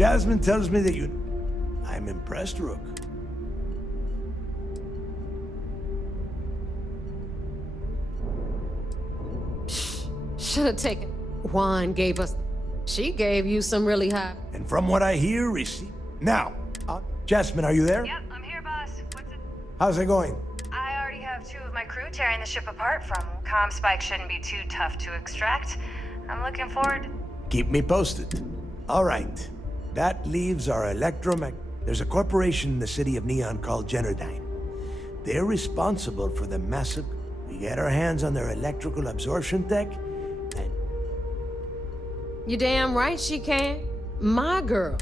Jasmine tells me that you... I'm impressed, Rook. Should have taken. Juan gave us. She gave you some really high. And from what I hear, receive... Now, Jasmine, are you there? Yep, I'm here, boss. What's it? How's it going? I already have 2 of my crew tearing the ship apart from comm spike. Shouldn't be too tough to extract. I'm looking forward to... Keep me posted. All right. That leaves our electromech... There's a corporation in the city of Neon called Generdyne. They're responsible for the massive... We get our hands on their electrical absorption tech, and... You damn right she can. My girl.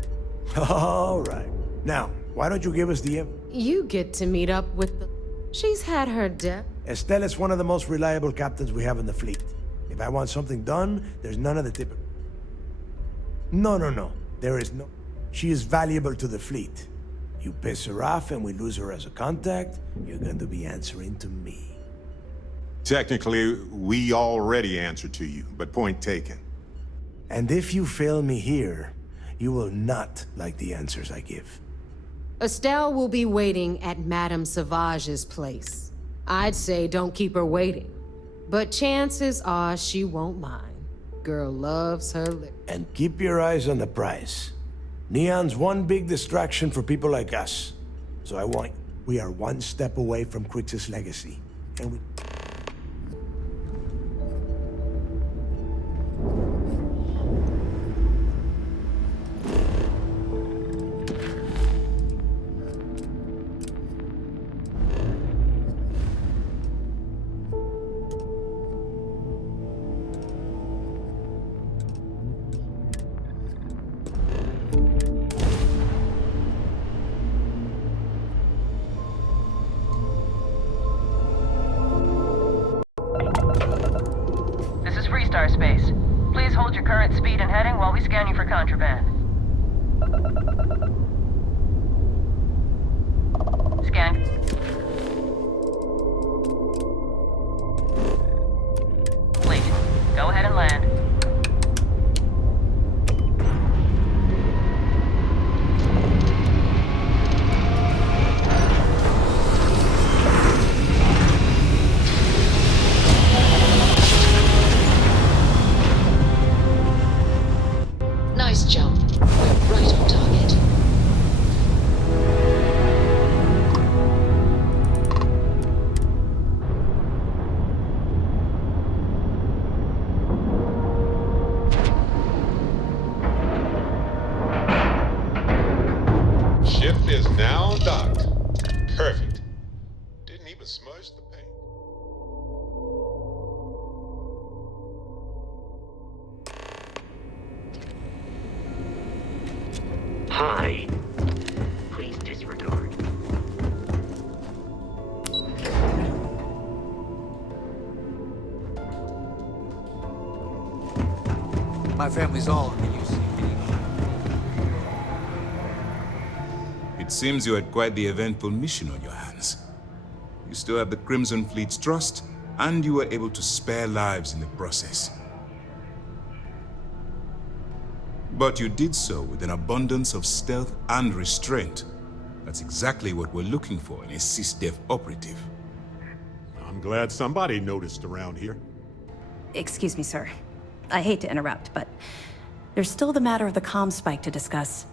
All right. Now, why don't you give us the... You get to meet up with the... She's had her death. Estelle is one of the most reliable captains we have in the fleet. If I want something done, there's none of the typical... No. There is no... She is valuable to the fleet. You piss her off and we lose her as a contact, you're going to be answering to me. Technically, we already answer to you, but point taken. And if you fail me here, you will not like the answers I give. Estelle will be waiting at Madame Sauvage's place. I'd say don't keep her waiting. But chances are she won't mind. Girl loves her liquor. And keep your eyes on the prize. Neon's one big distraction for people like us. So we are one step away from Crixus' legacy. And we... Space. Please hold your current speed and heading while we scan you for contraband. Scan. Fleet, go ahead and land. Nice jump. We're right on target. Ship is now docked. Perfect. Didn't even smudge the paint. Hi. Please disregard. My family's all in the UCP. It seems you had quite the eventful mission on your hands. You still have the Crimson Fleet's trust, and you were able to spare lives in the process. But you did so with an abundance of stealth and restraint. That's exactly what we're looking for in a SysDef operative. I'm glad somebody noticed around here. Excuse me, sir. I hate to interrupt, but there's still the matter of the comm spike to discuss.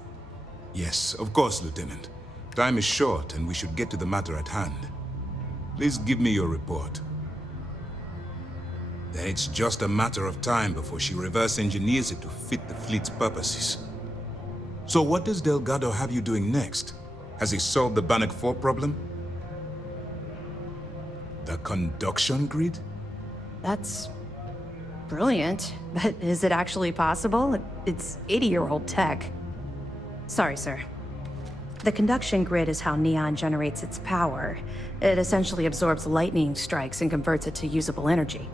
Yes, of course, Lieutenant. Time is short, and we should get to the matter at hand. Please give me your report. Then it's just a matter of time before she reverse engineers it to fit the fleet's purposes. So what does Delgado have you doing next? Has he solved the Bannock 4 problem? The conduction grid? That's brilliant, but is it actually possible? It's 80-year-old tech. Sorry, sir. The conduction grid is how Neon generates its power. It essentially absorbs lightning strikes and converts it to usable energy.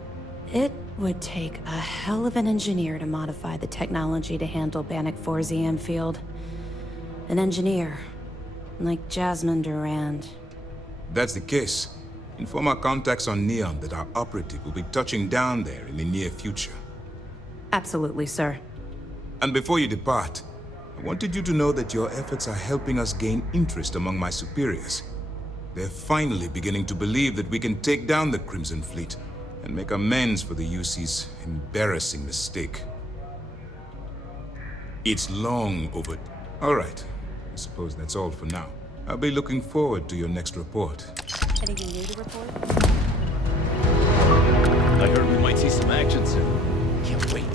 It would take a hell of an engineer to modify the technology to handle Bannock 4's EM field. An engineer, like Jasmine Durand. That's the case. Inform our contacts on Neon that our operative will be touching down there in the near future. Absolutely, sir. And before you depart, I I wanted you to know that your efforts are helping us gain interest among my superiors. They're finally beginning to believe that we can take down the Crimson Fleet and make amends for the UC's embarrassing mistake. It's long over. All right. I suppose that's all for now. I'll be looking forward to your next report. Anything new to report? I heard we might see some action soon. Can't wait.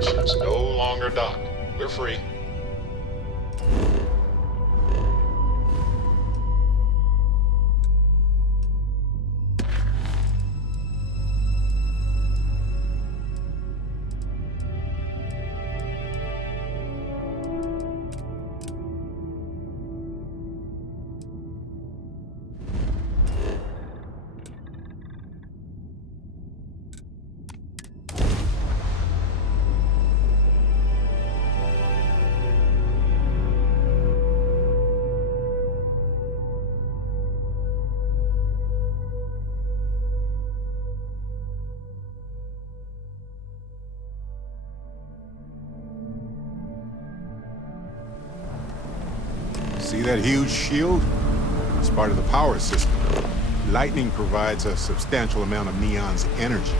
Ship's no longer docked. We're free. See that huge shield? It's part of the power system. Lightning provides a substantial amount of Neon's energy.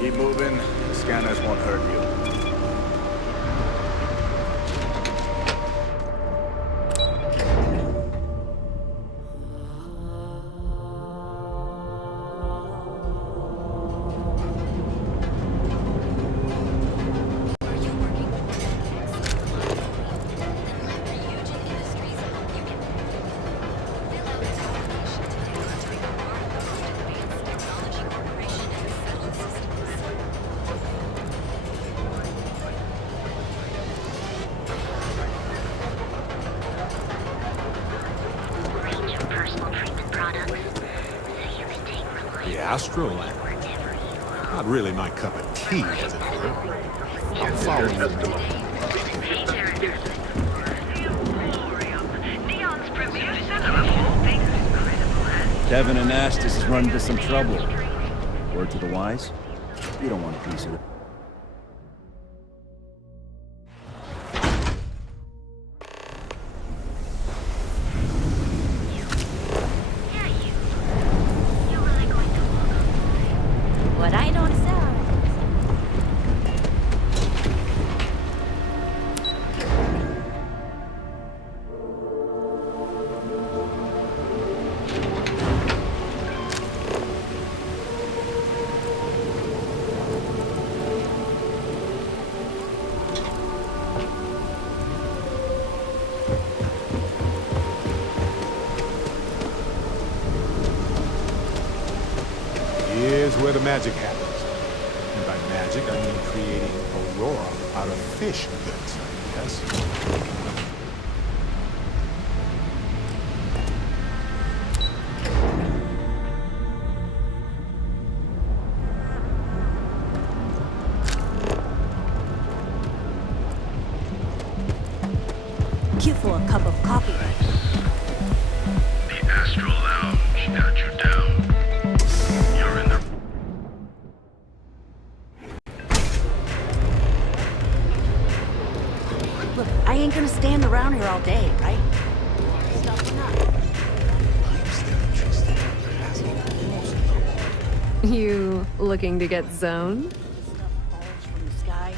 Keep moving. The scanners won't hurt you. The Astrolab. Not really my cup of tea, as it were. I'll follow you. Kevin and Astus is running into some trouble. Word to the wise? You don't want a piece of it. What I don't sell. Here's where the magic happens. And by magic, I mean creating Aurora out of fish guts, I guess. Copy. The Astral Lounge got you down. You're in the... Look, I ain't gonna stand around here all day, right? Stuffing up. I'm still interested in asking most of the... You looking to get zoned? Stuff falls from the sky.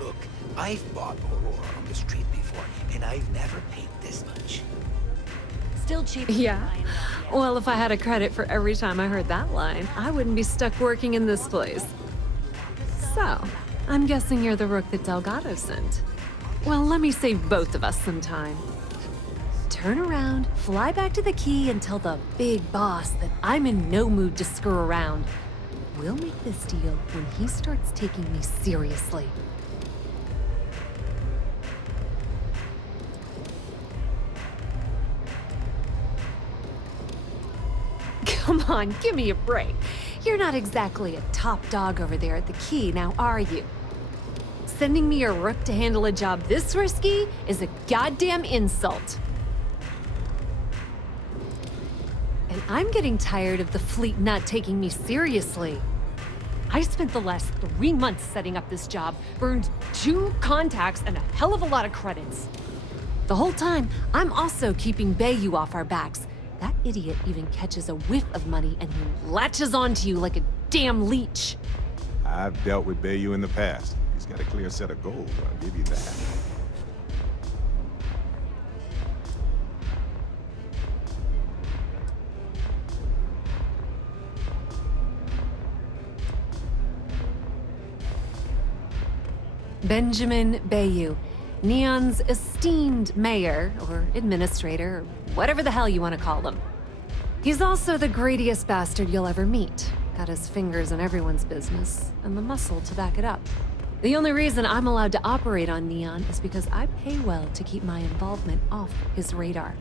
Look, I've bought Aurora on the street before, and I've never paid this much. Still cheap. Yeah. Well, if I had a credit for every time I heard that line, I wouldn't be stuck working in this place. So, I'm guessing you're the rook that Delgado sent. Well, let me save both of us some time. Turn around, fly back to the key, and tell the big boss that I'm in no mood to screw around. We'll make this deal when he starts taking me seriously. Come on, give me a break. You're not exactly a top dog over there at the key, now are you? Sending me a rook to handle a job this risky is a goddamn insult. And I'm getting tired of the fleet not taking me seriously. I spent the last 3 months setting up this job, burned 2 contacts and a hell of a lot of credits. The whole time, I'm also keeping Bayou off our backs. That idiot even catches a whiff of money and he latches onto you like a damn leech. I've dealt with Bayou in the past. He's got a clear set of goals, I'll give you that. Benjamin Bayou, Neon's esteemed mayor, or administrator, or whatever the hell you want to call him. He's also the greediest bastard you'll ever meet. Got his fingers in everyone's business, and the muscle to back it up. The only reason I'm allowed to operate on Neon is because I pay well to keep my involvement off his radar.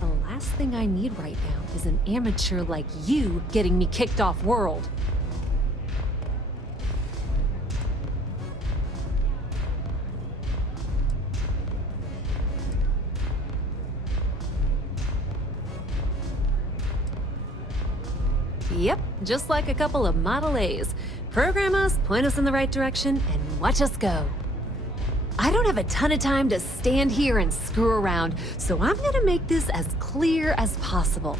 The last thing I need right now is an amateur like you getting me kicked off world. Yep, just like a couple of Model A's. Program us, point us in the right direction, and watch us go. I don't have a ton of time to stand here and screw around, so I'm gonna make this as clear as possible.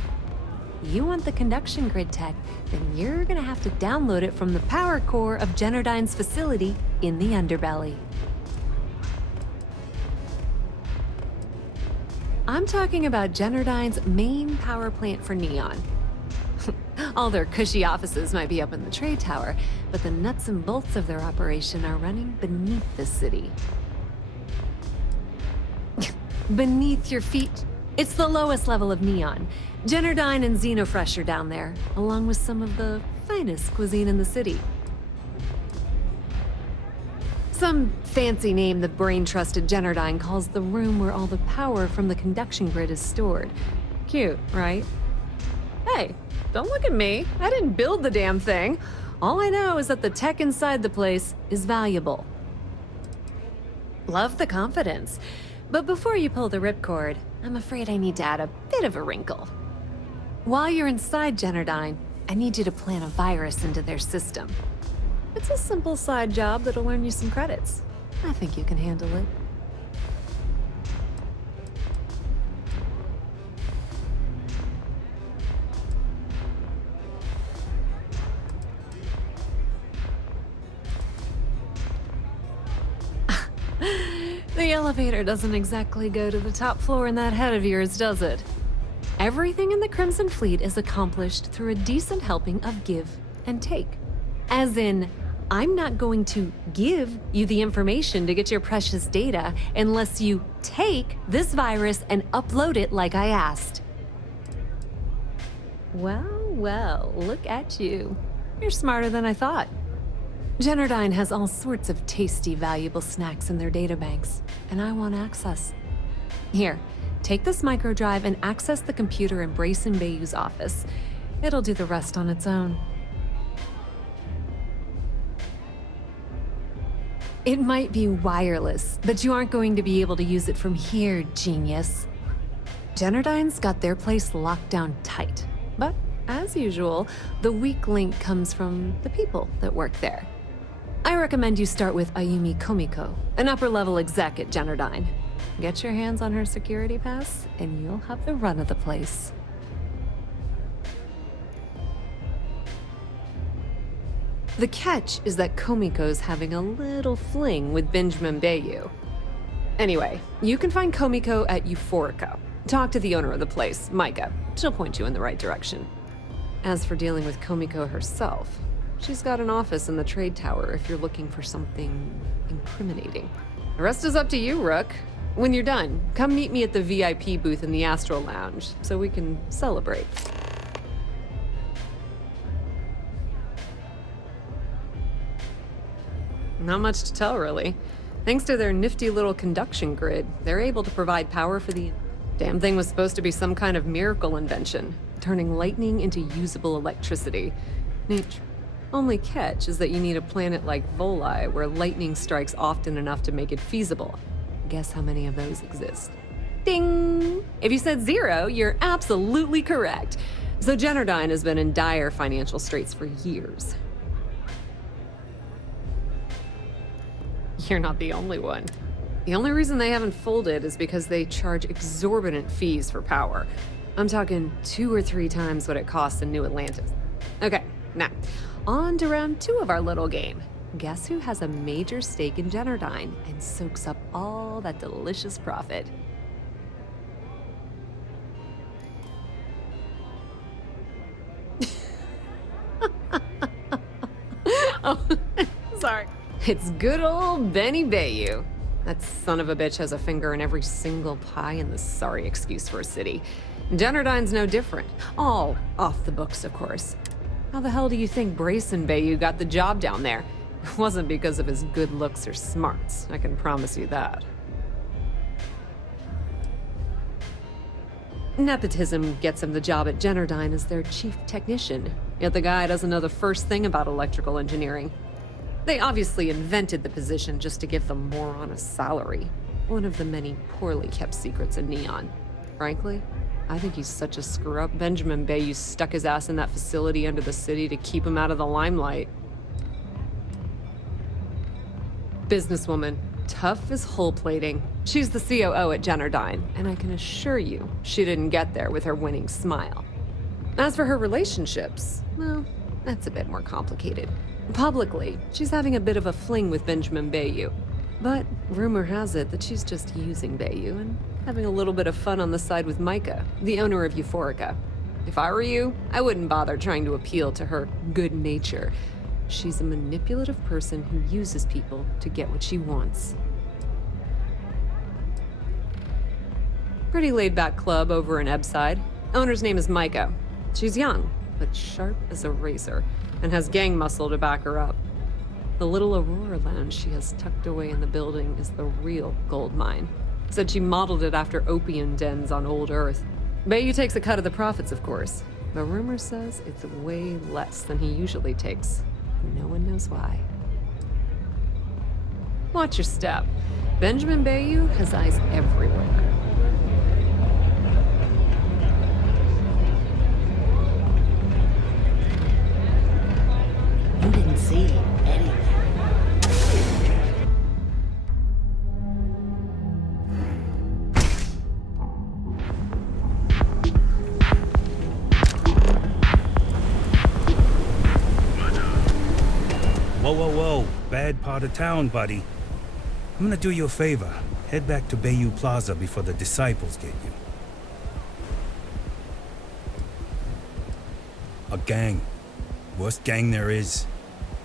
You want the conduction grid tech, then you're gonna have to download it from the power core of Generdyne's facility in the underbelly. I'm talking about Generdyne's main power plant for Neon. All their cushy offices might be up in the trade tower, but the nuts and bolts of their operation are running beneath the city. Beneath your feet? It's the lowest level of Neon. Generdyne and Xenofresh are down there, along with some of the finest cuisine in the city. Some fancy name the brain-trusted Generdyne calls the room where all the power from the conduction grid is stored. Cute, right? Hey, don't look at me. I didn't build the damn thing. All I know is that the tech inside the place is valuable. Love the confidence. But before you pull the ripcord, I'm afraid I need to add a bit of a wrinkle. While you're inside Generdyne, I need you to plant a virus into their system. It's a simple side job that'll earn you some credits. I think you can handle it. The elevator doesn't exactly go to the top floor in that head of yours, does it? Everything in the Crimson Fleet is accomplished through a decent helping of give and take. As in, I'm not going to give you the information to get your precious data unless you take this virus and upload it like I asked. Well, look at you. You're smarter than I thought. Generdyne has all sorts of tasty, valuable snacks in their databanks, and I want access. Here, take this microdrive and access the computer in Brayson Bayou's office. It'll do the rest on its own. It might be wireless, but you aren't going to be able to use it from here, genius. Generdyne's got their place locked down tight. But, as usual, the weak link comes from the people that work there. I recommend you start with Ayumi Komiko, an upper-level exec at Generdyne. Get your hands on her security pass, and you'll have the run of the place. The catch is that Komiko's having a little fling with Benjamin Bayou. Anyway, you can find Komiko at Euphorica. Talk to the owner of the place, Micah. She'll point you in the right direction. As for dealing with Komiko herself, she's got an office in the trade tower if you're looking for something incriminating. The rest is up to you, Rook. When you're done, come meet me at the VIP booth in the Astral Lounge so we can celebrate. Not much to tell, really. Thanks to their nifty little conduction grid, they're able to provide power for the... Damn thing was supposed to be some kind of miracle invention, turning lightning into usable electricity. Neat. Only catch is that you need a planet like Voli, where lightning strikes often enough to make it feasible. Guess how many of those exist? Ding! If you said 0, you're absolutely correct. So Generdyne has been in dire financial straits for years. You're not the only one. The only reason they haven't folded is because they charge exorbitant fees for power. I'm talking 2 or 3 times what it costs in New Atlantis. Okay, now, on to round 2 of our little game. Guess who has a major stake in Generdyne and soaks up all that delicious profit? Oh, sorry. It's good old Benny Bayou. That son of a bitch has a finger in every single pie in the sorry excuse for a city. Generdyne's no different. All off the books, of course. How the hell do you think Brayson Bayou got the job down there? It wasn't because of his good looks or smarts, I can promise you that. Nepotism gets him the job at Generdyne as their chief technician, yet the guy doesn't know the first thing about electrical engineering. They obviously invented the position just to give the moron a salary. One of the many poorly kept secrets in Neon. Frankly, I think he's such a screw-up. Benjamin Bayou stuck his ass in that facility under the city to keep him out of the limelight. Businesswoman, tough as hull plating. She's the COO at Generdyne, and I can assure you she didn't get there with her winning smile. As for her relationships, well, that's a bit more complicated. Publicly, she's having a bit of a fling with Benjamin Bayou. But rumor has it that she's just using Bayou and having a little bit of fun on the side with Micah, the owner of Euphorica. If I were you, I wouldn't bother trying to appeal to her good nature. She's a manipulative person who uses people to get what she wants. Pretty laid-back club over in Ebbside. Owner's name is Micah. She's young, but sharp as a razor, and has gang muscle to back her up. The little Aurora lounge she has tucked away in the building is the real gold mine. Said she modeled it after opium dens on old Earth. Bayou takes a cut of the profits, of course, but rumor says it's way less than he usually takes. No one knows why. Watch your step. Benjamin Bayou has eyes everywhere. You didn't see anything. Whoa, whoa, whoa. Bad part of town, buddy. I'm gonna do you a favor. Head back to Bayou Plaza before the disciples get you. A gang. Worst gang there is.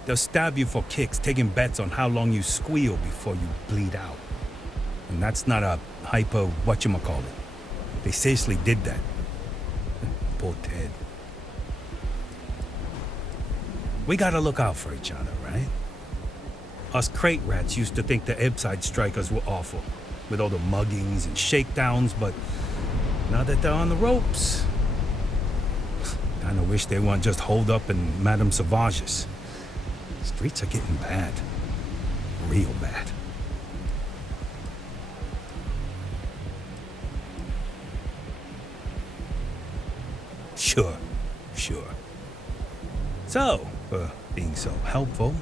They'll stab you for kicks, taking bets on how long you squeal before you bleed out. And that's not a hyper whatchamacallit. They seriously did that. Poor Ted. We gotta look out for each other, right? Us crate rats used to think the Ebbside strikers were awful, with all the muggings and shakedowns, but now that they're on the ropes, kinda wish they weren't just holed up in Madame Sauvage's. Streets are getting bad. real bad. Sure. So, being so helpful,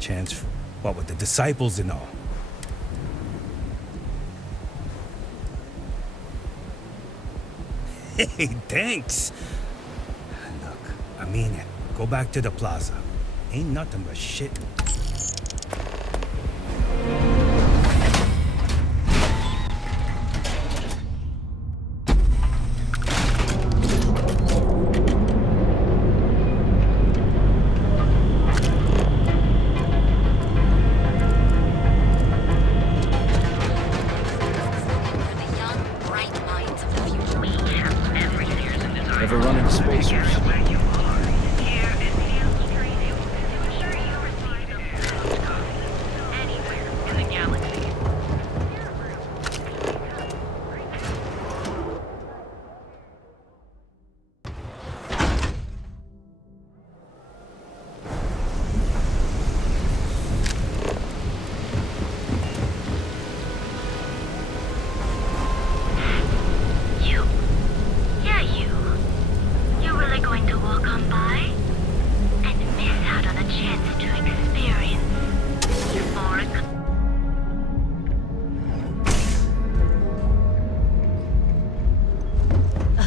chance for, what with the disciples and all. Hey, thanks. Look, I mean it. Go back to the plaza. Ain't nothing but shit. Ever run into spacers?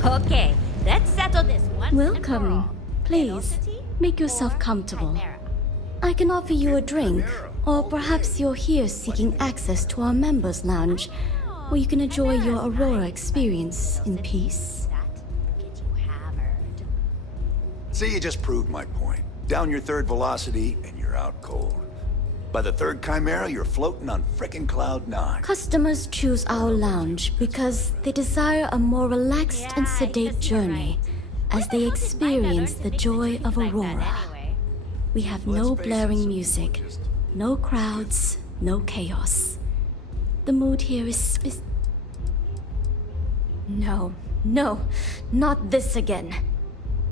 Okay, let's settle this once and for Welcome. all. Please, make yourself comfortable. I can offer you a drink, or perhaps you're here seeking access to our members' lounge, where you can enjoy your Aurora experience in peace. See, you just proved my point. Down your third velocity, and you're out cold. By the third Chimera, you're floating on frickin' Cloud 9. Customers choose our lounge because they desire a more relaxed and sedate journey as they experience the joy of Aurora. We have no blaring music, no crowds, no chaos. The mood here is No, not this again.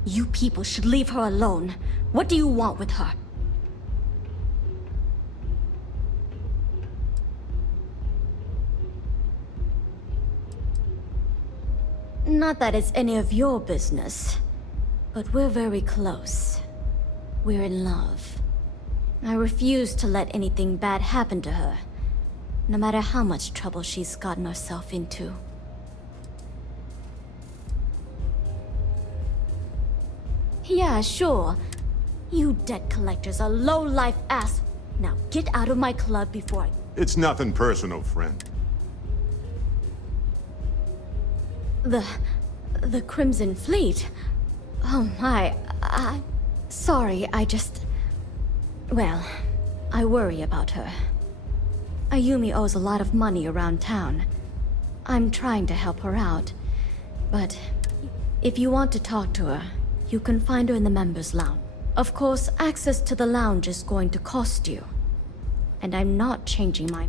You people should leave her alone. What do you want with her? Not that it's any of your business, but we're very close. We're in love. I refuse to let anything bad happen to her, no matter how much trouble she's gotten herself into. Yeah, sure. You debt collectors are low-life ass. Now get out of my club before I... It's nothing personal, friend. The Crimson Fleet? Oh my, sorry, well, I worry about her. Ayumi owes a lot of money around town. I'm trying to help her out, but if you want to talk to her, you can find her in the members' lounge. Of course, access to the lounge is going to cost you, and I'm not changing my...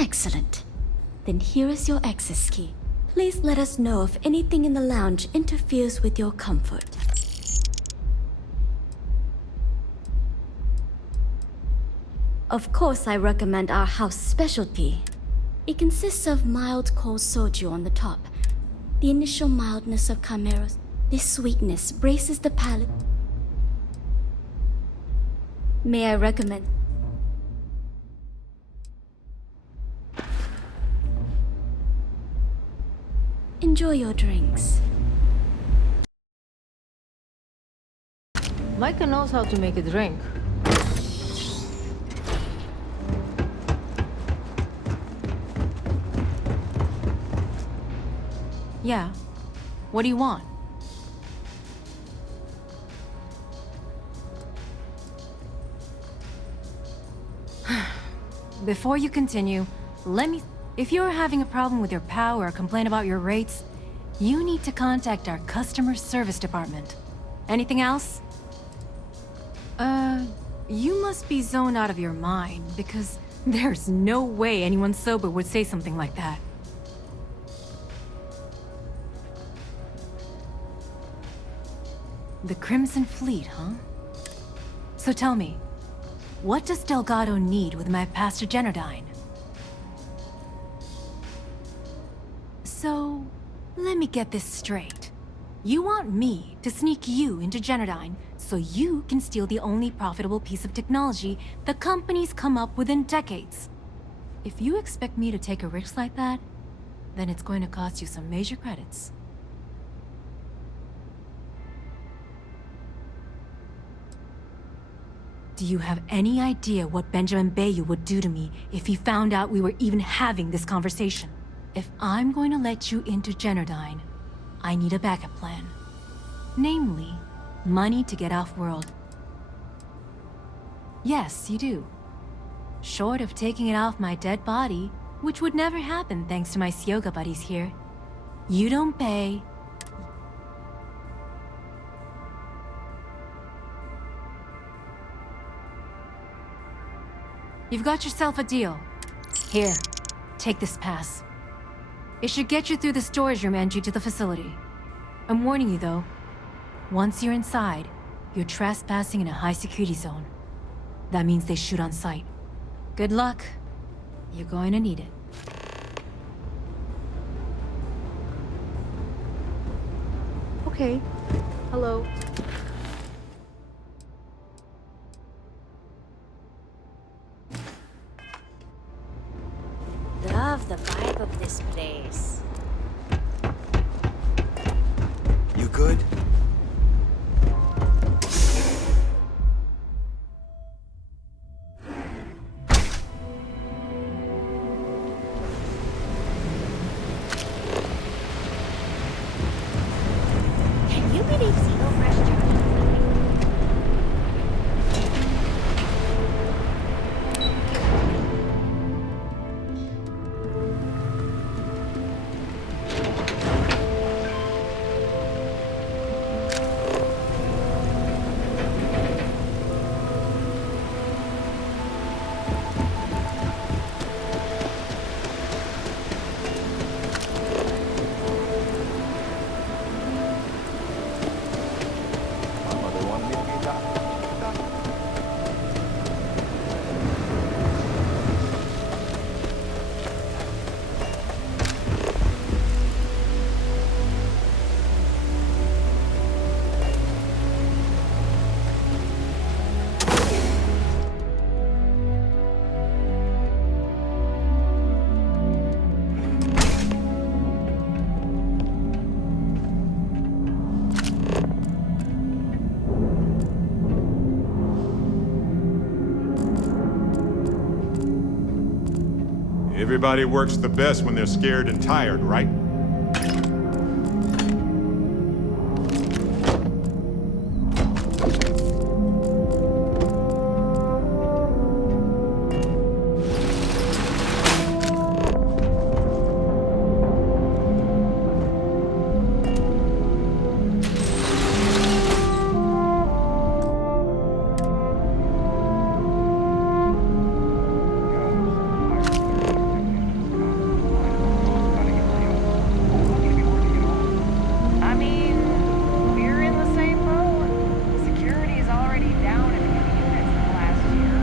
Excellent. Then here is your access key. Please let us know if anything in the lounge interferes with your comfort. Of course, I recommend our house specialty. It consists of mild cold soju on the top. The initial mildness of chimeras. This sweetness braces the palate. May I recommend... Enjoy your drinks. Micah knows how to make a drink. Yeah. What do you want? Before you continue, let me... If you're having a problem with your POW or complain about your rates, you need to contact our customer service department. Anything else? You must be zoned out of your mind, because there's no way anyone sober would say something like that. The Crimson Fleet, huh? So tell me, what does Delgado need with my Pastor Generdyne? So, let me get this straight. You want me to sneak you into Generdyne so you can steal the only profitable piece of technology the company's come up with in decades. If you expect me to take a risk like that, then it's going to cost you some major credits. Do you have any idea what Benjamin Bayou would do to me if he found out we were even having this conversation? If I'm going to let you into Generdyne, I need a backup plan. Namely, money to get off-world. Yes, you do. Short of taking it off my dead body, which would never happen thanks to my Syoga buddies here. You don't pay. You've got yourself a deal. Here, take this pass. It should get you through the storage room entry to the facility. I'm warning you though, once you're inside, you're trespassing in a high-security zone. That means they shoot on sight. Good luck. You're going to need it. Okay. Hello. Love the vibe of this place. You good? Can you believe Zero Fresh Journey? Everybody works the best when they're scared and tired, right? I mean, we're in the same boat. Security is already down a few units in the last year.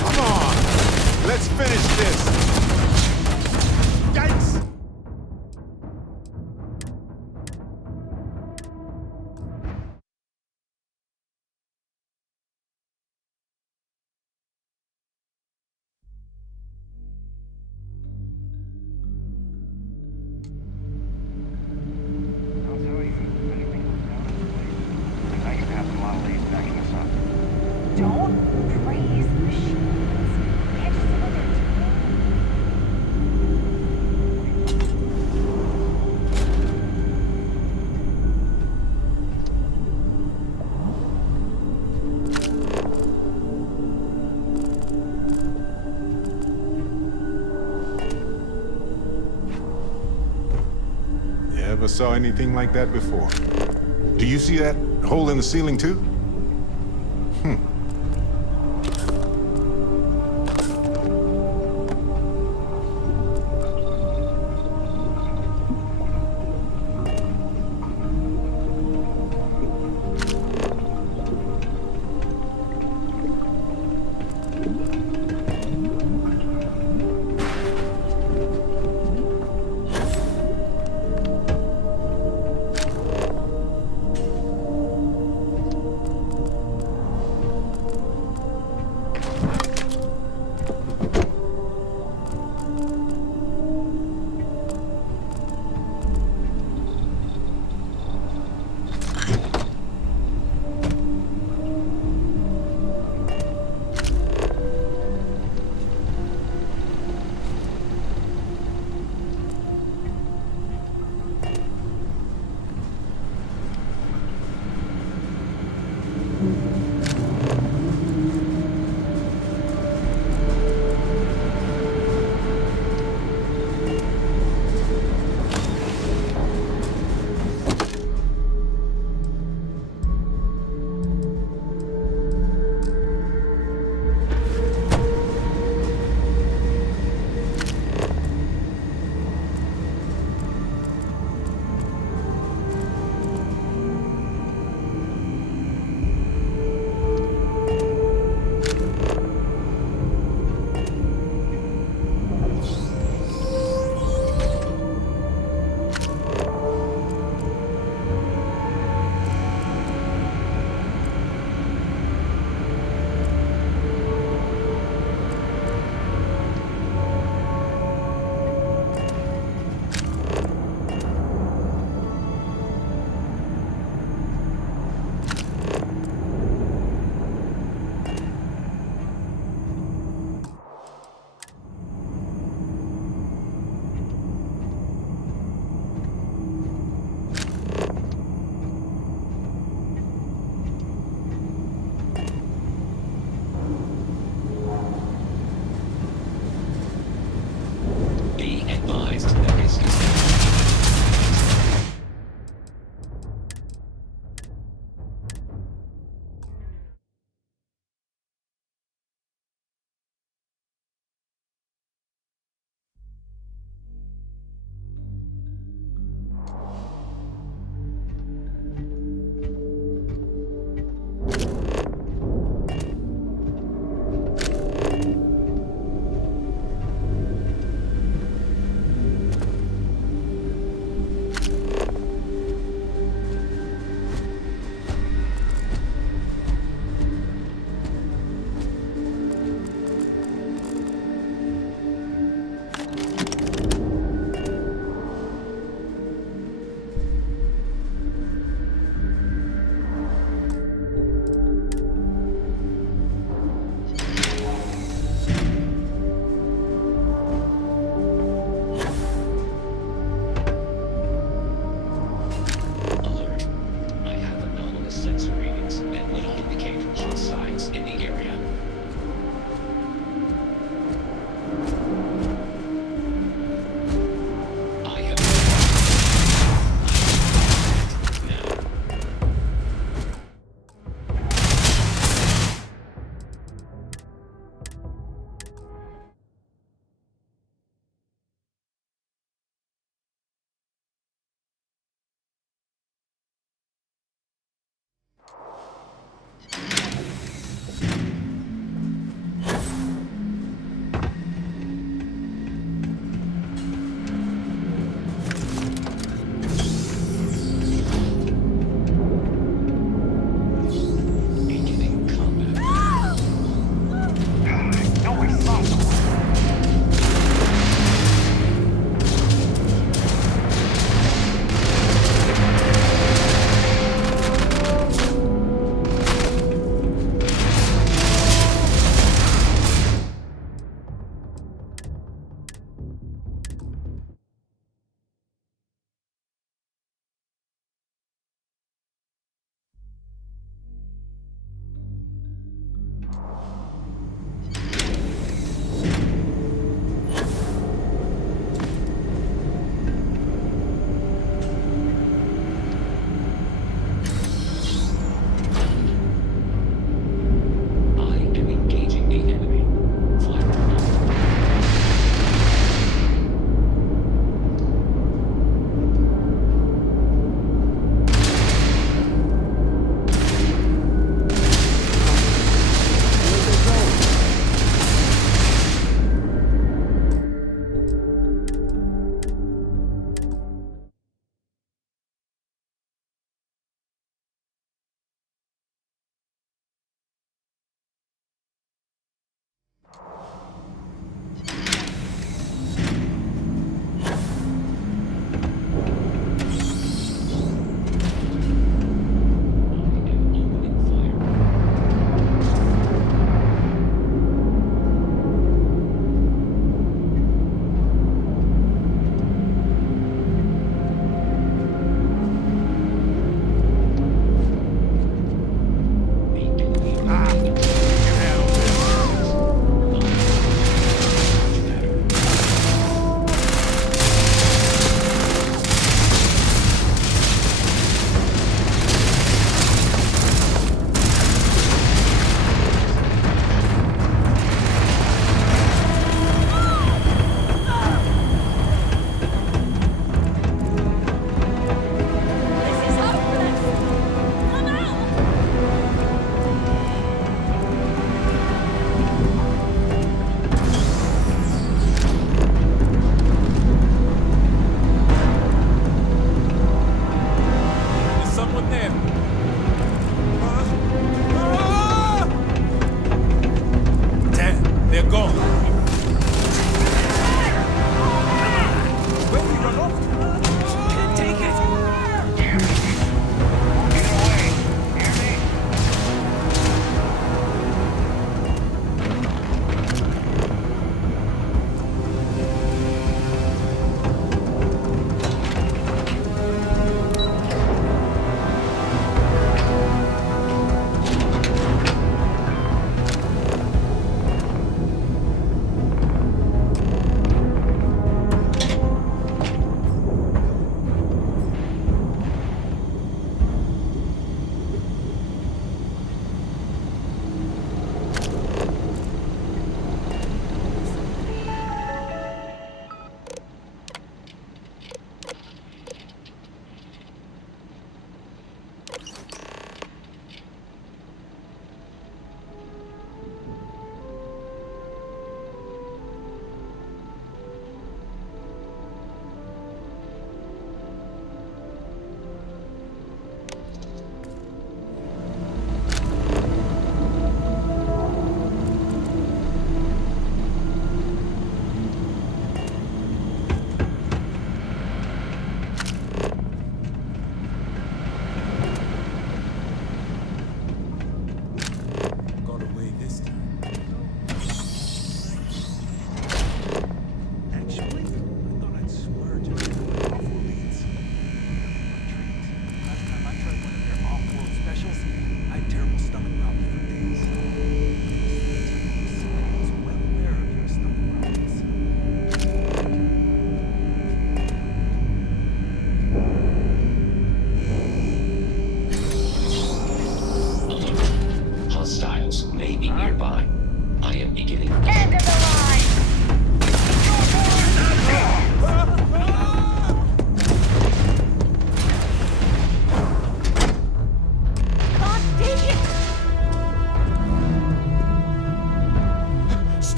Come on! Let's finish this! Yikes! Don't praise the machines. Can't you see what they're doing? You ever saw anything like that before? Do you see that hole in the ceiling too?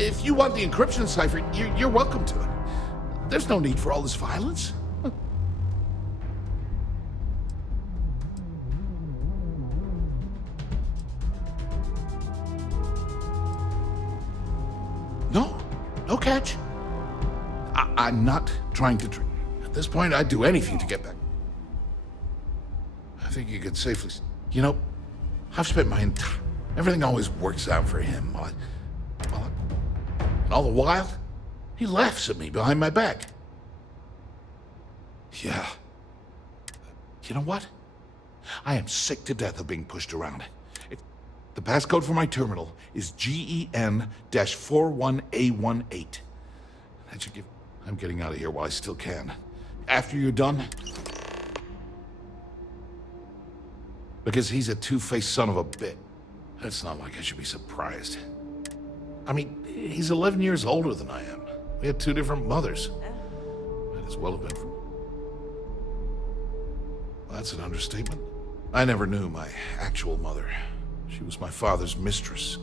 if you want the encryption cipher, you're welcome to it. There's no need for all this violence. No catch. I'm not trying to trick you. At this point, I'd do anything to get back. I think you could safely... You know, I've spent my entire... Everything always works out for him. And all the while, he laughs at me behind my back. Yeah. You know what? I am sick to death of being pushed around. The passcode for my terminal is GEN-41A18. That should give... I'm getting out of here while I still can. After you're done... Because he's a two-faced son of a bitch. It's not like I should be surprised. I mean, he's 11 years older than I am. We had two different mothers. Might as well have been from... Well, that's an understatement. I never knew my actual mother. She was my father's mistress.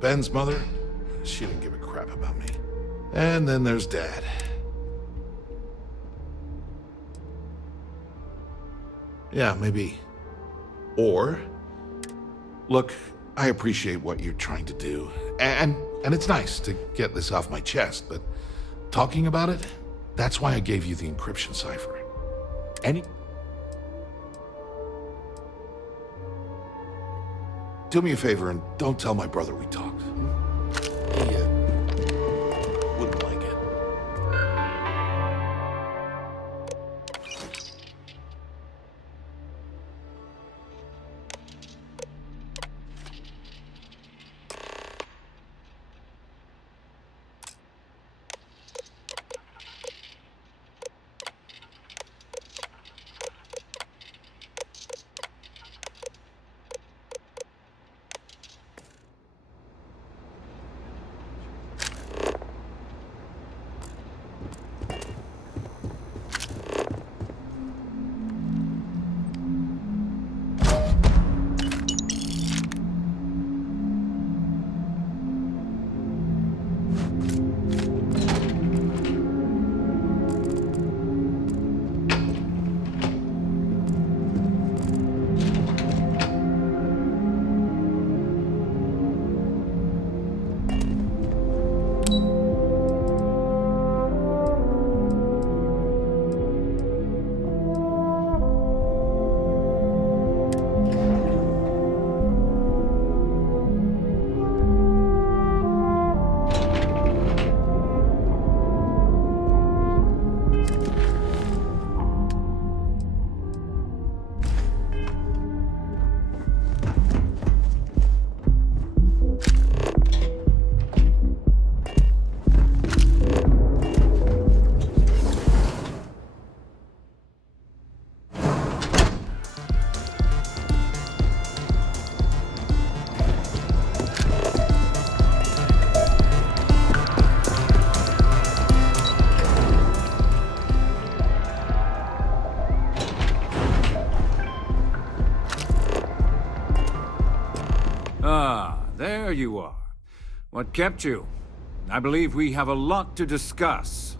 Ben's mother, she didn't give a crap about me. And then there's Dad. Yeah, maybe. Or, look, I appreciate what you're trying to do. And it's nice to get this off my chest, but talking about it, that's why I gave you the encryption cipher. Do me a favor and don't tell my brother we talked. He wouldn't like it. There you are. What kept you? I believe we have a lot to discuss.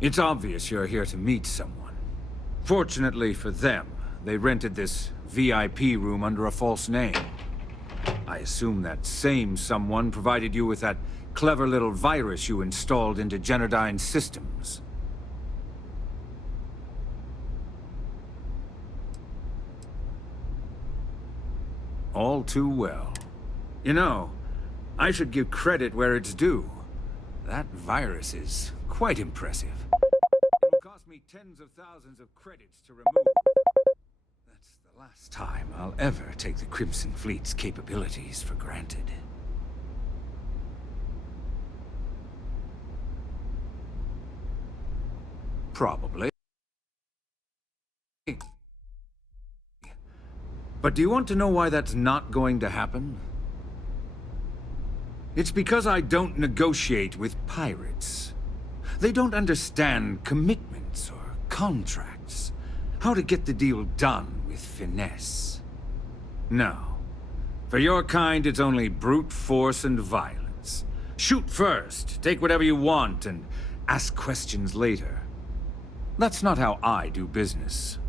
It's obvious you're here to meet someone. Fortunately for them, they rented this VIP room under a false name. I assume that same someone provided you with that clever little virus you installed into Generdyne's systems. All too well. You know, I should give credit where it's due. That virus is quite impressive. It'll cost me tens of thousands of credits to remove. That's the last time I'll ever take the Crimson Fleet's capabilities for granted. Probably. But do you want to know why that's not going to happen? It's because I don't negotiate with pirates. They don't understand commitments or contracts. How to get the deal done with finesse. No. For your kind, it's only brute force and violence. Shoot first, take whatever you want, and ask questions later. That's not how I do business.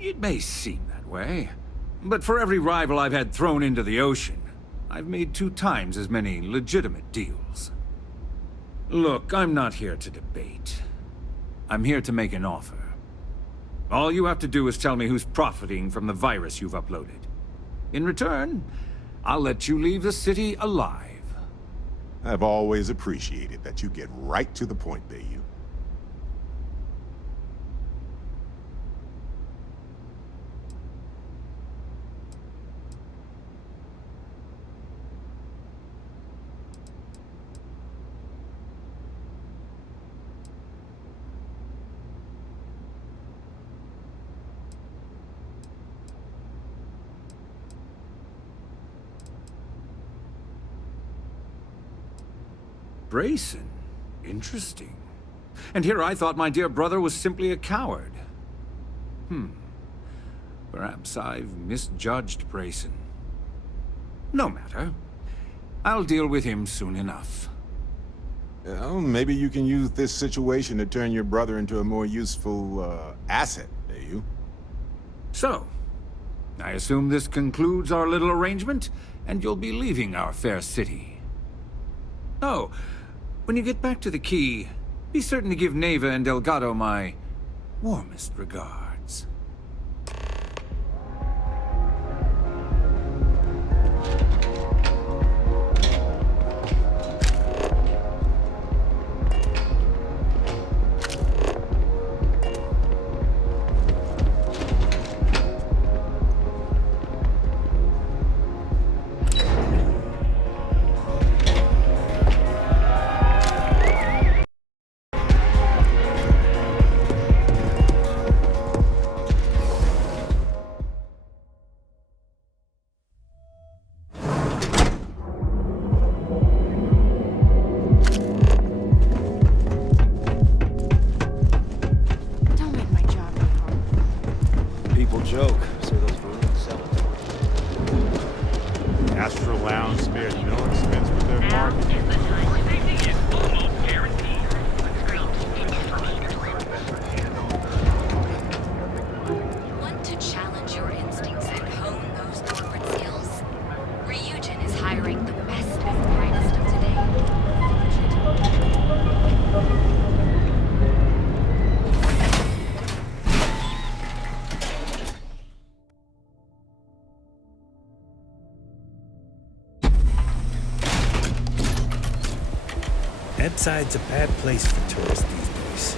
It may seem that way, but for every rival I've had thrown into the ocean, I've made 2 times as many legitimate deals. Look, I'm not here to debate. I'm here to make an offer. All you have to do is tell me who's profiting from the virus you've uploaded. In return, I'll let you leave the city alive. I've always appreciated that you get right to the point, Bayou. Brayson? Interesting. And here I thought my dear brother was simply a coward. Perhaps I've misjudged Brayson. No matter. I'll deal with him soon enough. Well, maybe you can use this situation to turn your brother into a more useful, asset, Bayou. So, I assume this concludes our little arrangement, and you'll be leaving our fair city. Oh, when you get back to the Key, be certain to give Neva and Delgado my warmest regards. Joke. Say those balloons sell it. Astral Lounge spared no expense with their marketing. Want to challenge your instincts and hone those corporate skills? Ryujin is hiring the best and brightest of today. Ebbside's a bad place for tourists these days.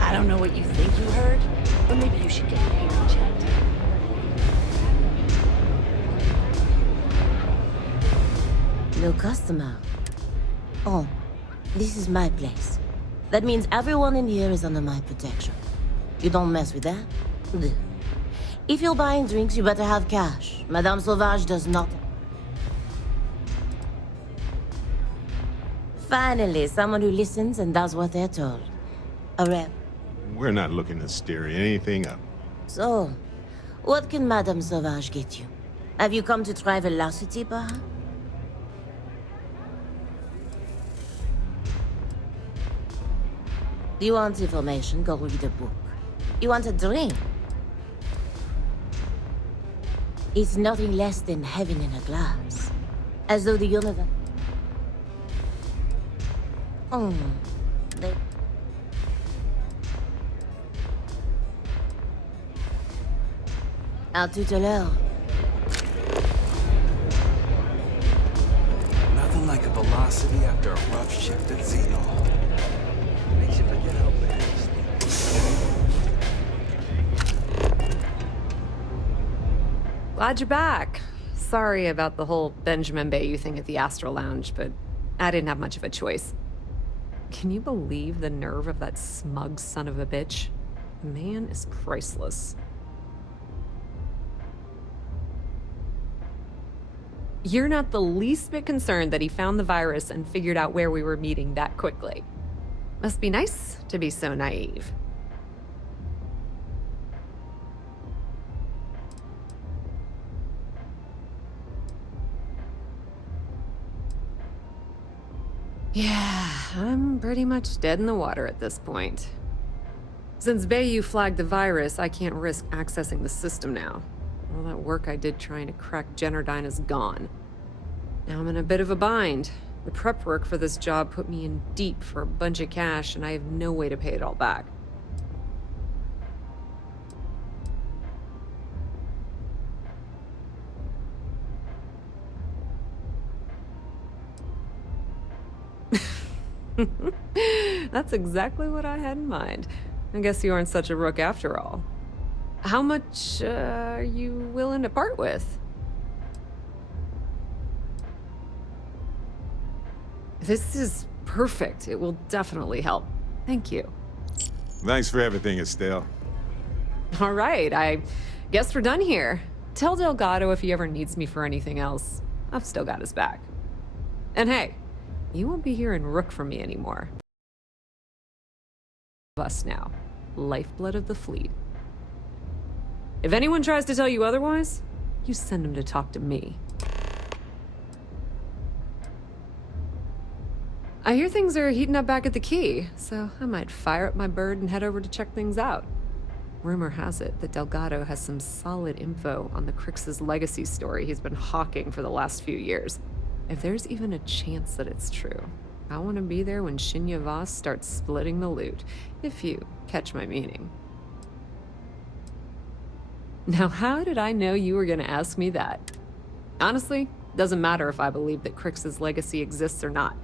I don't know what you think you heard, but maybe you should get your hearing checked. No customer. Oh, this is my place. That means everyone in here is under my protection. You don't mess with that? Good. If you're buying drinks, you better have cash. Madame Sauvage does not... Finally, someone who listens and does what they're told. A rep. We're not looking to stir anything up. So, what can Madame Sauvage get you? Have you come to try velocity, perhaps? You want information? Go read a book. You want a drink? It's nothing less than heaven in a glass. As though the universe... They... À tout à l'heure. Nothing like a velocity after a rough shift at Xenol. Makes you forget how bad this thing is. Glad you're back. Sorry about the whole Benjamin Bayou thing at the Astral Lounge, but I didn't have much of a choice. Can you believe the nerve of that smug son of a bitch? The man is priceless. You're not the least bit concerned that he found the virus and figured out where we were meeting that quickly. Must be nice to be so naive. Yeah, I'm pretty much dead in the water at this point. Since Bayou flagged the virus, I can't risk accessing the system now. All that work I did trying to crack Generdyne is gone. Now I'm in a bit of a bind. The prep work for this job put me in deep for a bunch of cash, and I have no way to pay it all back. That's exactly what I had in mind. I guess you aren't such a rook after all. How much are you willing to part with? This is perfect. It will definitely help. Thank you. Thanks for everything, Estelle. All right, I guess we're done here. Tell Delgado if he ever needs me for anything else. I've still got his back. And hey, you won't be hearing rook from me anymore. Us now. Lifeblood of the fleet. If anyone tries to tell you otherwise, you send them to talk to me. I hear things are heating up back at the Key, so I might fire up my bird and head over to check things out. Rumor has it that Delgado has some solid info on the Crix's legacy story he's been hawking for the last few years. If there's even a chance that it's true, I want to be there when Shinya Voss starts splitting the loot, if you catch my meaning. Now, how did I know you were going to ask me that? Honestly, doesn't matter if I believe that Crix's legacy exists or not.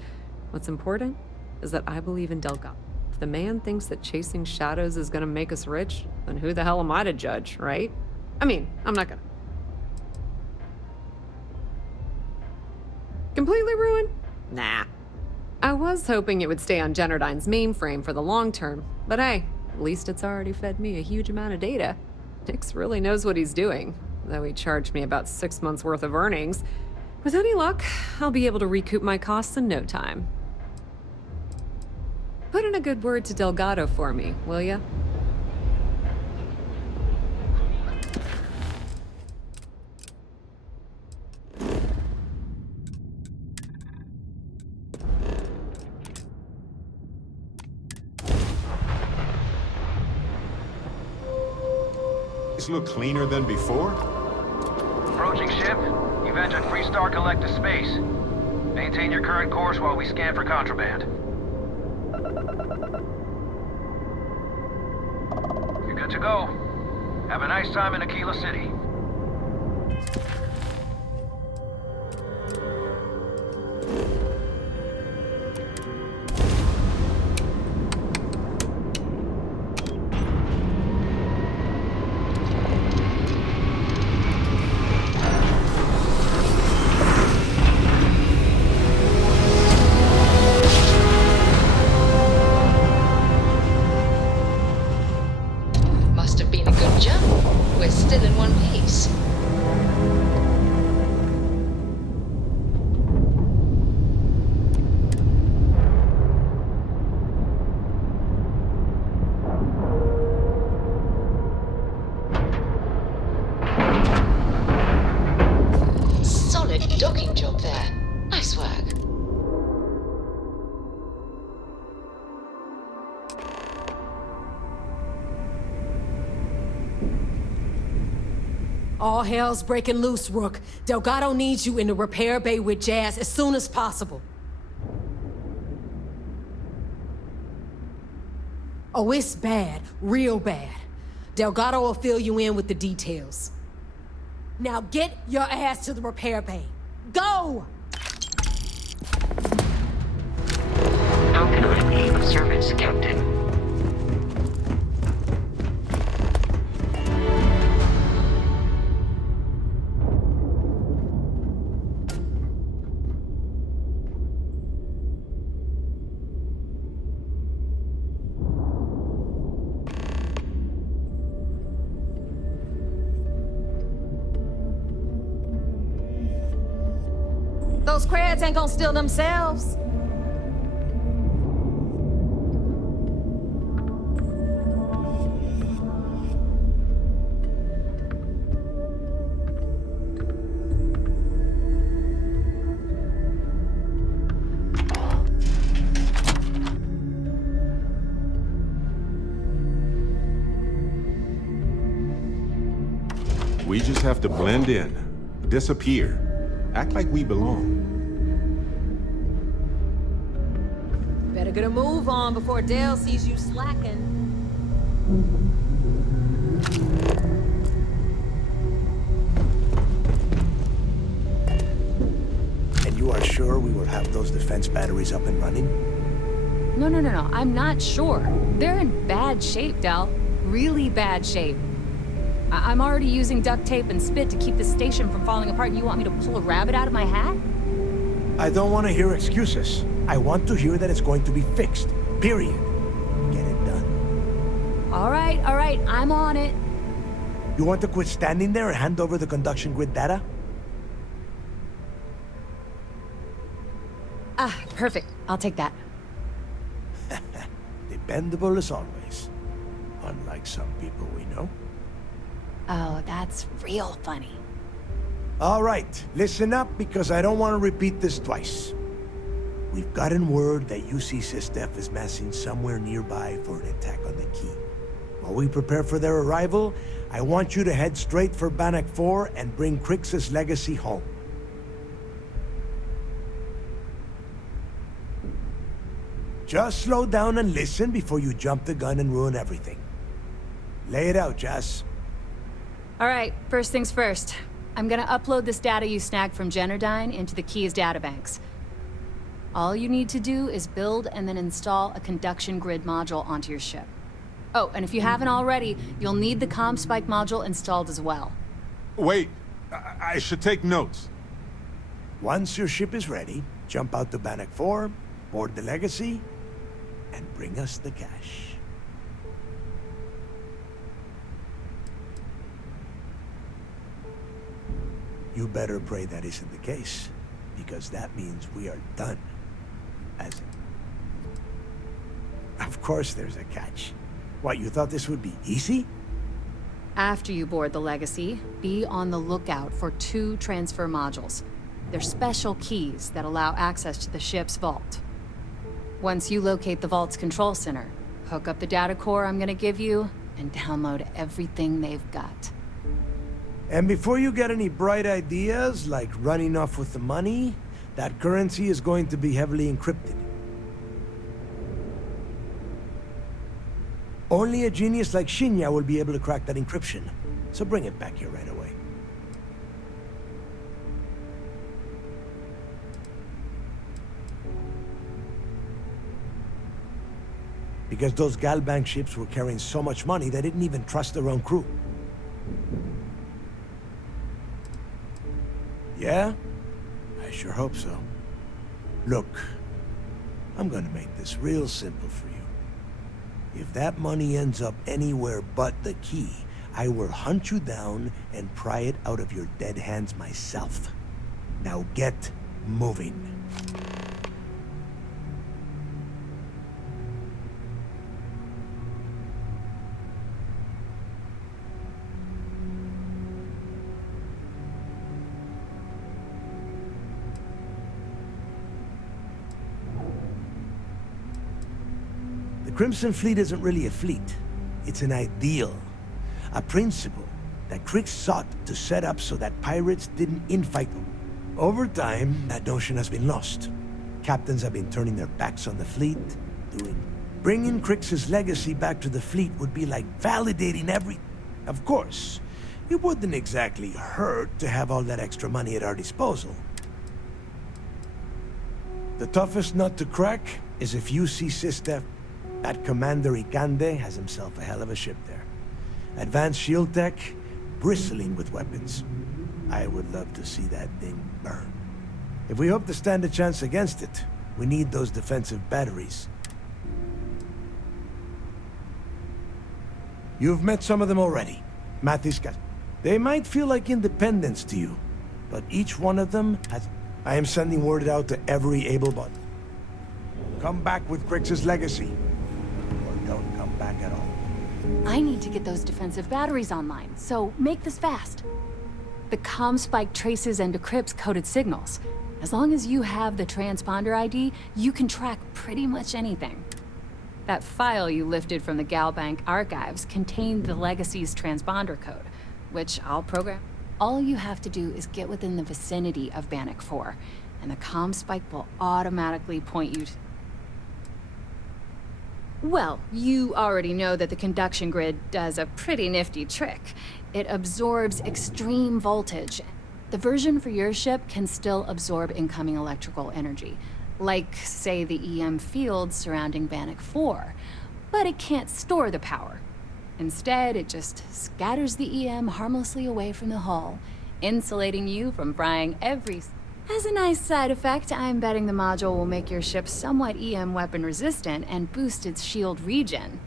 What's important is that I believe in Delgado. If the man thinks that chasing shadows is going to make us rich, then who the hell am I to judge, right? I mean, I'm not going to. Completely ruined? Nah. I was hoping it would stay on Generdyne's mainframe for the long term, but hey, at least it's already fed me a huge amount of data. Nix really knows what he's doing, though he charged me about 6 months worth of earnings. With any luck, I'll be able to recoup my costs in no time. Put in a good word to Delgado for me, will ya? This look cleaner than before? Approaching ship. You've entered Freestar Collective space. Maintain your current course while we scan for contraband. You're good to go. Have a nice time in Aquila City. Must have been a good jump. We're still in one piece. Solid docking job there. Nice work. All hell's breaking loose, Rook. Delgado needs you in the repair bay with Jazz as soon as possible. Oh, it's bad. Real bad. Delgado will fill you in with the details. Now get your ass to the repair bay. Go! How can I be of service, Captain? those creds ain't gonna steal themselves. We just have to blend in, disappear, act like we belong. Better get a move on before Dale sees you slacking. And you are sure we will have those defense batteries up and running? No, I'm not sure. They're in bad shape, Del. Really bad shape. I'm already using duct tape and spit to keep the station from falling apart, and you want me to pull a rabbit out of my hat? I don't want to hear excuses. I want to hear that it's going to be fixed. Period. Get it done. All right, I'm on it. You want to quit standing there and hand over the conduction grid data? Ah, perfect. I'll take that. Dependable as always. Unlike some people we know. Oh, that's real funny. All right, listen up because I don't want to repeat this twice. We've gotten word that UC SysDef is massing somewhere nearby for an attack on the key. While we prepare for their arrival, I want you to head straight for Bannock 4 and bring Crix's legacy home. Just slow down and listen before you jump the gun and ruin everything. Lay it out, Jess. All right, first things first. I'm gonna upload this data you snagged from Generdyne into the Key's databanks. All you need to do is build and then install a conduction grid module onto your ship. Oh, and if you haven't already, you'll need the comm spike module installed as well. Wait, I should take notes. Once your ship is ready, jump out to Bannock 4, board the Legacy, and bring us the cash. You better pray that isn't the case, because that means we are done. Of course there's a catch. What, you thought this would be easy? After you board the Legacy, be on the lookout for 2 transfer modules. They're special keys that allow access to the ship's vault. Once you locate the vault's control center, hook up the data core I'm gonna give you, and download everything they've got. And before you get any bright ideas, like running off with the money, that currency is going to be heavily encrypted. Only a genius like Shinya will be able to crack that encryption, so bring it back here right away. Because those Galbank ships were carrying so much money, they didn't even trust their own crew. Yeah? I sure hope so. Look, I'm gonna make this real simple for you. If that money ends up anywhere but the key, I will hunt you down and pry it out of your dead hands myself. Now get moving. Crimson Fleet isn't really a fleet. It's an ideal. A principle that Crix sought to set up so that pirates didn't infight them. Over time, that notion has been lost. Captains have been turning their backs on the fleet, Bringing Crix's legacy back to the fleet would be like validating every... Of course, it wouldn't exactly hurt to have all that extra money at our disposal. The toughest nut to crack is if UC SysDef. That Commander Ikande has himself a hell of a ship there. Advanced shield tech, bristling with weapons. I would love to see that thing burn. If we hope to stand a chance against it, we need those defensive batteries. You've met some of them already. Mathis. They might feel like independents to you, but each one of them has... I am sending word out to every able-bodied. Come back with Crix's legacy, or don't come back at all. I need to get those defensive batteries online, so make this fast. The comm spike traces and decrypts coded signals. As long as you have the transponder ID, you can track pretty much anything. That file you lifted from the Galbank archives contained the Legacy's transponder code, which I'll program. All you have to do is get within the vicinity of Bannock 4, and the comm spike will automatically point you to... Well, you already know that the conduction grid does a pretty nifty trick. It absorbs extreme voltage. The version for your ship can still absorb incoming electrical energy, like, say, the EM field surrounding Bannock 4, but it can't store the power. Instead, it just scatters the EM harmlessly away from the hull, insulating you from frying every... As a nice side effect, I'm betting the module will make your ship somewhat EM weapon resistant and boost its shield regen.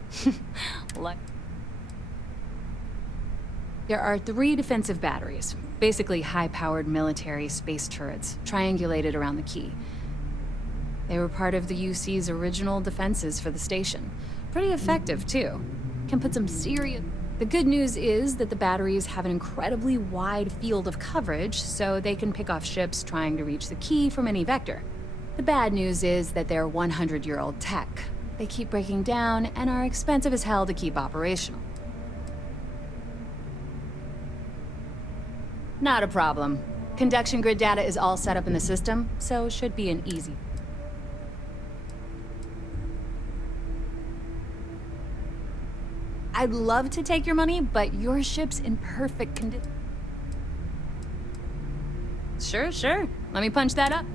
There are 3 defensive batteries, basically high-powered military space turrets, triangulated around the key. They were part of the UC's original defenses for the station. Pretty effective, too. Can put some serious... The good news is that the batteries have an incredibly wide field of coverage, so they can pick off ships trying to reach the key from any vector. The bad news is that they're 100-year-old tech. They keep breaking down and are expensive as hell to keep operational. Not a problem. Conduction grid data is all set up in the system, so it should be an easy... I'd love to take your money, but your ship's in perfect condition. Sure. Let me punch that up.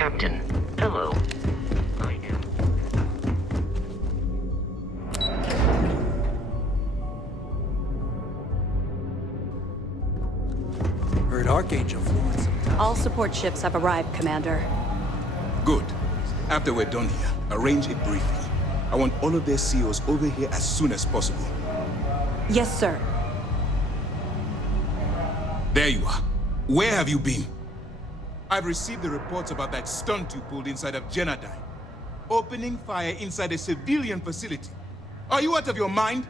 Captain, hello. I am... Heard Archangel flew in some time. All support ships have arrived, Commander. Good. After we're done here, arrange a briefing. I want all of their CEOs over here as soon as possible. Yes, sir. There you are. Where have you been? I've received the reports about that stunt you pulled inside of Genadine. Opening fire inside a civilian facility. Are you out of your mind?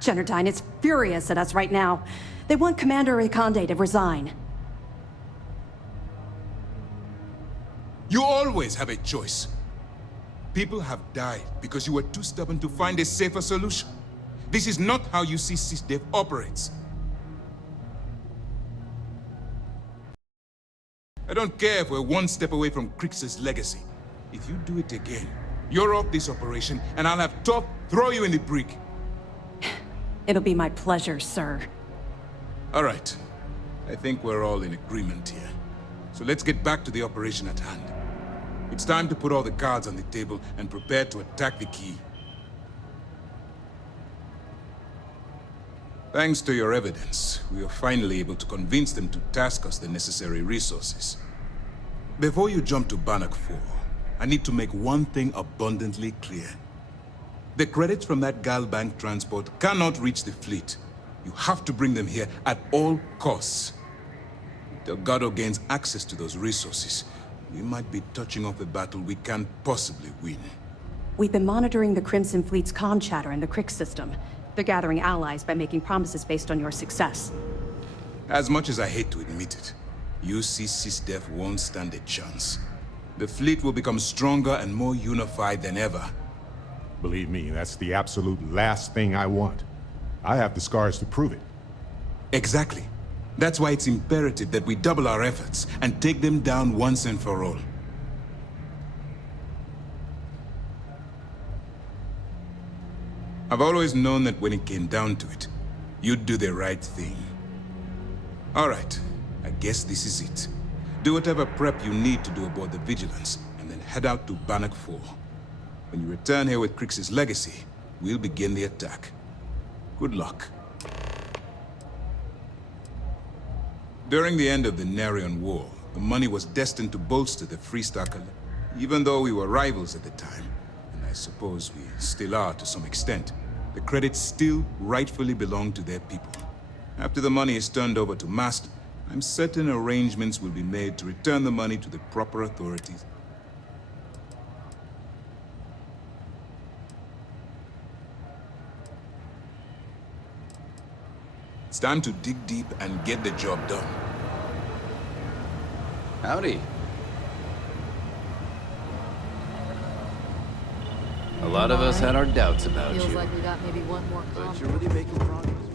Genardine is furious at us right now. They want Commander Riconde to resign. You always have a choice. People have died because you were too stubborn to find a safer solution. This is not how you see SysDev operates. I don't care if we're one step away from Crix's legacy. If you do it again, you're off this operation, and I'll have Top throw you in the brig. It'll be my pleasure, sir. All right. I think we're all in agreement here. So let's get back to the operation at hand. It's time to put all the cards on the table and prepare to attack the key. Thanks to your evidence, we were finally able to convince them to task us the necessary resources. Before you jump to Bannock 4, I need to make one thing abundantly clear. The credits from that Galbank transport cannot reach the fleet. You have to bring them here at all costs. If Delgado gains access to those resources, we might be touching off a battle we can't possibly win. We've been monitoring the Crimson Fleet's comm chatter in the Crix system. They're gathering allies by making promises based on your success. As much as I hate to admit it, UC SysDev won't stand a chance. The fleet will become stronger and more unified than ever. Believe me, that's the absolute last thing I want. I have the scars to prove it. Exactly. That's why it's imperative that we double our efforts and take them down once and for all. I've always known that when it came down to it, you'd do the right thing. All right, I guess this is it. Do whatever prep you need to do aboard the Vigilance, and then head out to Bannock 4. When you return here with Crix's legacy, we'll begin the attack. Good luck. During the end of the Narion War, the money was destined to bolster the Freestar Collective, even though we were rivals at the time. I suppose we still are to some extent. The credits still rightfully belong to their people. After the money is turned over to Mast, I'm certain arrangements will be made to return the money to the proper authorities. It's time to dig deep and get the job done. Howdy. A lot of us had our doubts about you. Feels like we got maybe one more But comment. you're really making progress.